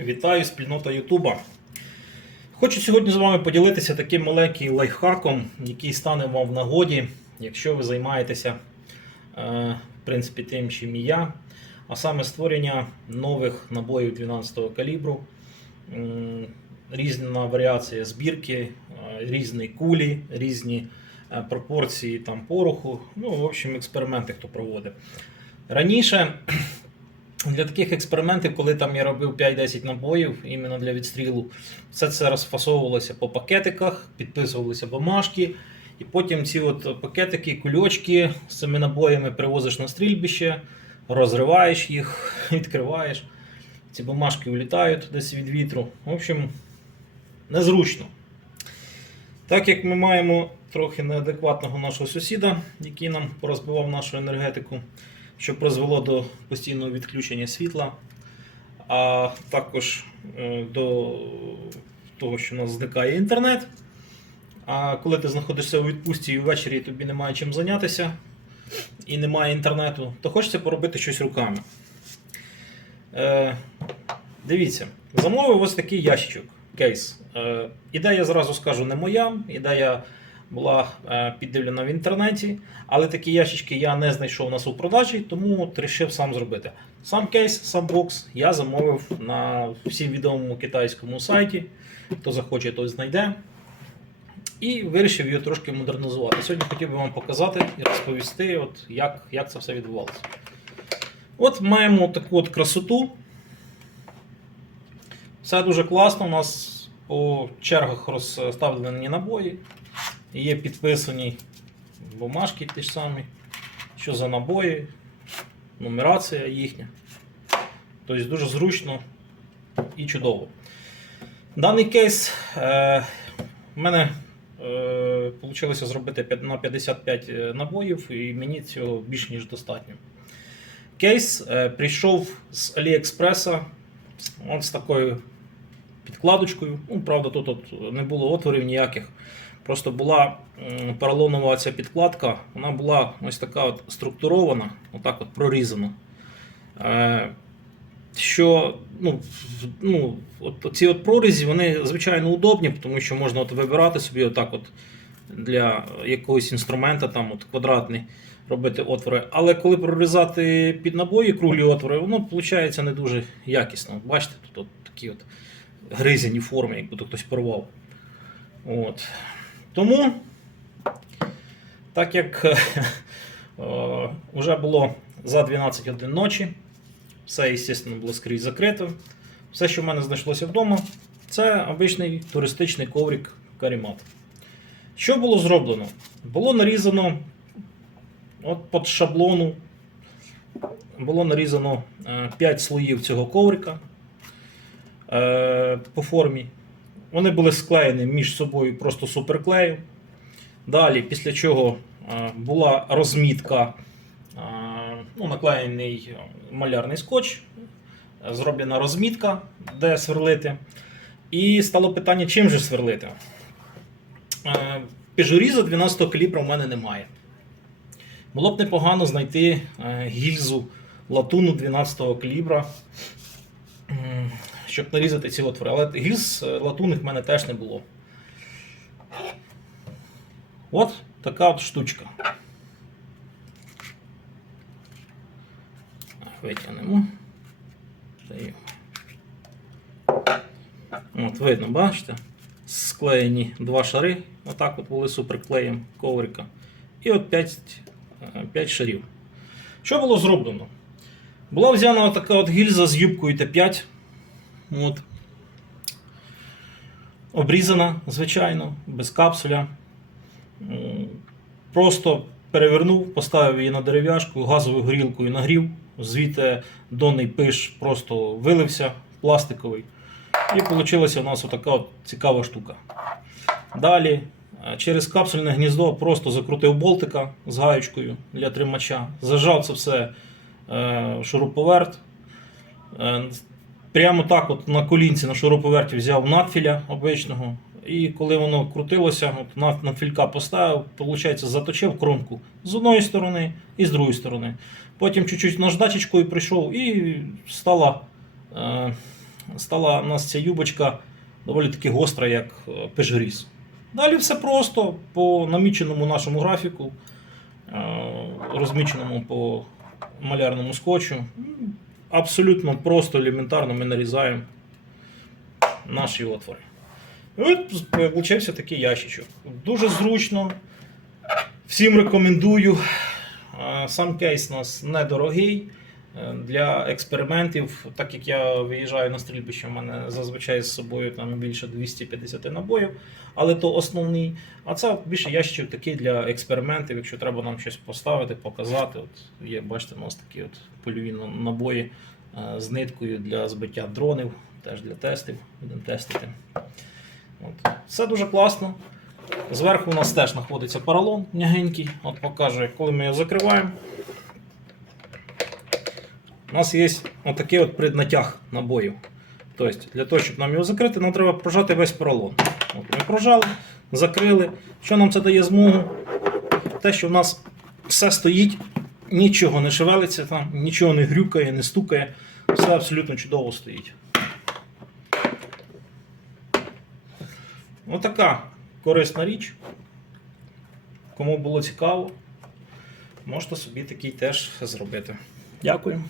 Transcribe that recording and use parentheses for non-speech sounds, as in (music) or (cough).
Вітаю спільнота Ютуба. Хочу сьогодні з вами поділитися таким маленьким лайфхаком, який стане вам в нагоді, якщо ви займаєтеся е, в принципі, тим, чим і я, а саме створення нових набоїв 12 го калібру, різна варіація збірки, е, різні кулі, різні е, пропорції там, пороху. Ну, в общем, експерименти хто проводить. Раніше для таких експериментів, коли там я робив 5-10 набоїв іменно для відстрілу, все це розфасовувалося по пакетиках, підписувалися бумажки, і потім ці от пакетики, кульочки з цими набоями привозиш на стрільбище, розриваєш їх, (laughs) відкриваєш. Ці бумажки влітають десь від вітру. В общем, незручно. Так як ми маємо трохи неадекватного нашого сусіда, який нам порозбивав нашу енергетику, що призвело до постійного відключення світла, а також е, до того, що у нас зникає інтернет. А коли ти знаходишся у відпустці і ввечері тобі немає чим зайнятися і немає інтернету, то хочеться поробити щось руками. Е, дивіться, замовив ось такий ящичок, кейс. Е, ідея, зразу скажу, не моя. Ідея була е, піддивлена в інтернеті, але такі ящички я не знайшов у продажі, тому вирішив сам зробити. Сам кейс, сам бокс я замовив на всім відомому китайському сайті. Хто захоче, той знайде. І вирішив його трошки модернізувати. Сьогодні хотів би вам показати і розповісти, от як, як це все відбувалося. От маємо таку от красоту. Все дуже класно. У нас по чергах розставлені набої. Є підписані бумажки ті ж самі. Що за набої, нумерація їхня. Тобто дуже зручно і чудово. Даний кейс е, в мене е, вийшло зробити на 55 набоїв, і мені цього більш ніж достатньо. Кейс е, прийшов з Аліекспреса з такою підкладочкою. Ну, правда, тут от не було отворів ніяких. Просто була поролонова ця підкладка, вона була ось така от структурована, отак от прорізана. Е, що ну, ну, от ці от прорізі, вони звичайно удобні, тому що можна от вибирати собі отак от для якогось інструмента, там от квадратний, робити отвори. Але коли прорізати під набої круглі отвори, воно виходить не дуже якісно. Бачите, тут от такі от гризяні форми, як будто хтось порвав. От. Тому, так як (laughs) е, вже було за 12 годин ночі, все, звісно, було скрізь закрито. Все, що в мене знайшлося вдома, це обичний туристичний коврик карімат. Що було зроблено? Було нарізано от під шаблону, було нарізано 5 слоїв цього коврика е, по формі. Вони були склеєні між собою просто суперклеєм. Далі, після чого е, була розмітка, е, ну, наклеєний малярний скотч, зроблена розмітка, де сверлити. І стало питання, чим же сверлити. Е, Піжуріза 12 калібра в мене немає. Було б непогано знайти гільзу латуну 12 калібра, щоб нарізати ці отвори. Але гільз е, латунних в мене теж не було. От така от штучка. Витягнемо. От, видно, бачите? Склеєні два шари. Отак от були суперклеєм коврика. І от 5, 5 шарів. Що було зроблено? Була взяна така от гільза з юбкою Т5. От. Обрізана, звичайно, без капсуля. Просто перевернув, поставив її на дерев'яшку, газовою горілкою нагрів, звідти донний пиш просто вилився пластиковий. І вийшла у нас отака от цікава штука. Далі е, через капсульне гніздо просто закрутив болтика з гаючкою для тримача, зажав це все е, шуруповерт. Прямо так от на колінці на шуруповерті взяв надфіля обичного. І коли воно крутилося, от на, поставив, виходить, заточив кромку з одної сторони і з другої сторони. Потім чуть-чуть наждачечкою прийшов і стала е, стала у нас ця юбочка доволі таки гостра, як е, пежгріз. Далі все просто по наміченому нашому графіку, е, розміченому по малярному скотчу. Абсолютно просто, елементарно ми нарізаємо наші отвори. І от получився такий ящичок. Дуже зручно. Всім рекомендую. Сам кейс у нас недорогий. Е, Для експериментів, так як я виїжджаю на стрільбище, в мене зазвичай з собою там більше 250 набоїв, але то основний. А це більше ящичок такий для експериментів, якщо треба нам щось поставити, показати. От є, бачите, у нас такі от польові набої е, з ниткою для збиття дронів, теж для тестів. Будемо тестити. От. Все дуже класно. Зверху у нас теж знаходиться поролон м'ягенький. От покажу, коли ми його закриваємо. У нас є отакий от преднатяг набоїв. Тобто, для того, щоб нам його закрити, нам треба прожати весь поролон. От ми прожали, закрили. Що нам це дає змогу? Те, що в нас все стоїть, нічого не шевелиться, там, нічого не грюкає, не стукає, все абсолютно чудово стоїть. Отака корисна річ. Кому було цікаво, можете собі такий теж зробити. Дякую.